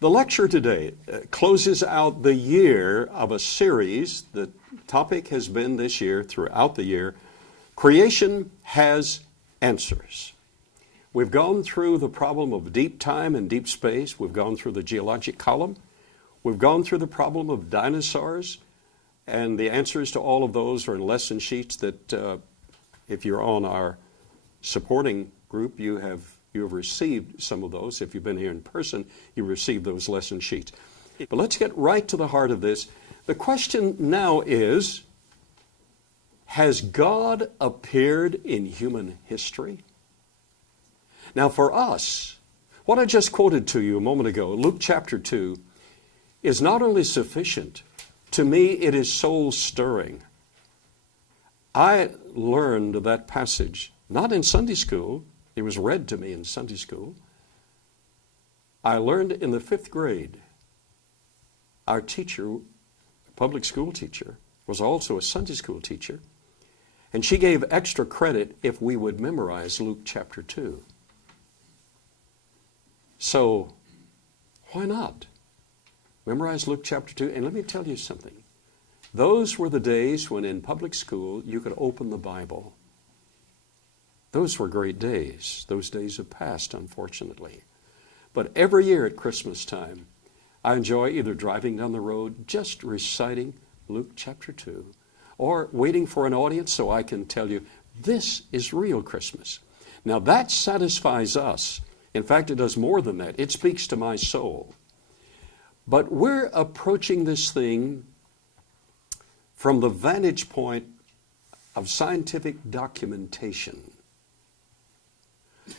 The lecture today closes out the year of a series. The topic has been this year, throughout the year, Creation Has Answers. We've gone through the problem of deep time and deep space. We've gone through the geologic column. We've gone through the problem of dinosaurs. And the answers to all of those are in lesson sheets that if you're on our supporting group, you have received some of those. If you've been here in person, you received those lesson sheets. But let's get right to the heart of this. The question now is, has God appeared in human history? Now for us, what I just quoted to you a moment ago, Luke chapter 2, is not only sufficient, to me it is soul-stirring. I learned that passage, not in Sunday school. It was read to me in Sunday school. I learned in the 5th grade. Our teacher, public school teacher, was also a Sunday school teacher. And she gave extra credit if we would memorize Luke chapter 2. So, why not? Memorize Luke chapter 2. And let me tell you something. Those were the days when in public school you could open the Bible. Those were great days. Those days have passed, unfortunately. But every year at Christmas time, I enjoy either driving down the road, just reciting Luke chapter 2, or waiting for an audience so I can tell you, this is real Christmas. Now that satisfies us. In fact, it does more than that. It speaks to my soul. But we're approaching this thing from the vantage point of scientific documentation.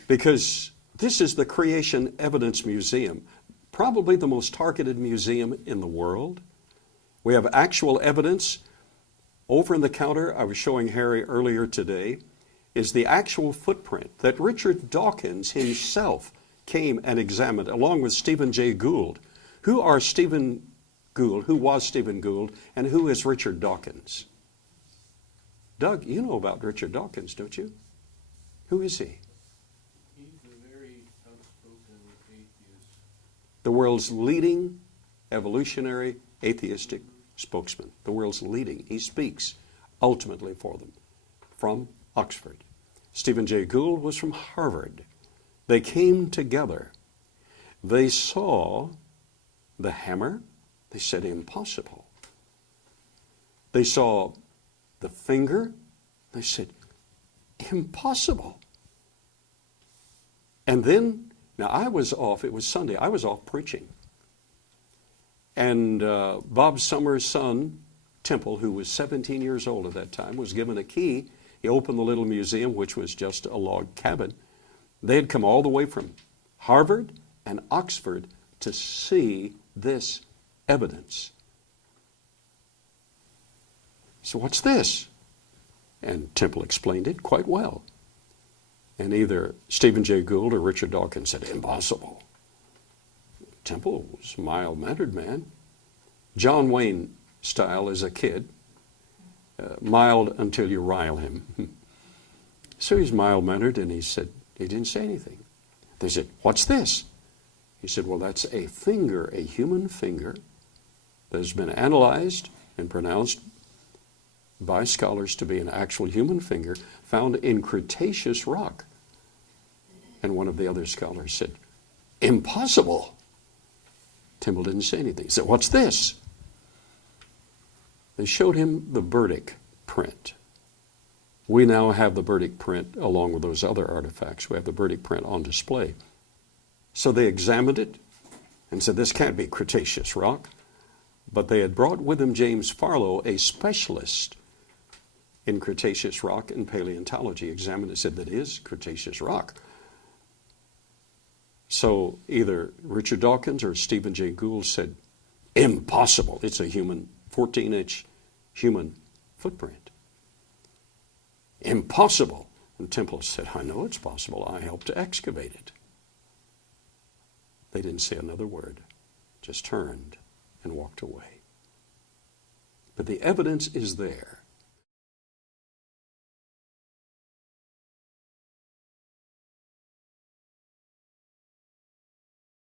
Because this is the Creation Evidence Museum, probably the most targeted museum in the world. We have actual evidence. Over in the counter, I was showing Harry earlier today, is the actual footprint that Richard Dawkins himself came and examined, along with Stephen Jay Gould. Who are Stephen Gould? Who was Stephen Gould? And who is Richard Dawkins? Doug, you know about Richard Dawkins, don't you? Who is he? The world's leading evolutionary atheistic spokesman. The world's leading. He speaks ultimately for them from Oxford. Stephen Jay Gould was from Harvard. They came together. They saw the hammer. They said impossible. They saw the finger. They said impossible. And then now, I was off, it was Sunday, I was off preaching. And Bob Summers' son, Temple, who was 17 years old at that time, was given a key. He opened the little museum, which was just a log cabin. They had come all the way from Harvard and Oxford to see this evidence. So what's this? And Temple explained it quite well. And either Stephen Jay Gould or Richard Dawkins said, impossible. Temple was a mild-mannered man. John Wayne style as a kid, mild until you rile him. So he's mild-mannered, and he didn't say anything. They said, what's this? He said, well, that's a finger, a human finger that has been analyzed and pronounced by scholars to be an actual human finger found in Cretaceous rock. And one of the other scholars said, impossible. Temple didn't say anything. He said, what's this? They showed him the Burdick print. We now have the Burdick print along with those other artifacts. We have the Burdick print on display. So they examined it and said, this can't be Cretaceous rock. But they had brought with them James Farlow, a specialist in Cretaceous rock and paleontology, examined it, said that is Cretaceous rock. So either Richard Dawkins or Stephen Jay Gould said, impossible. It's a 14-inch human footprint. Impossible. And Temple said, I know it's possible. I helped to excavate it. They didn't say another word, just turned and walked away. But the evidence is there.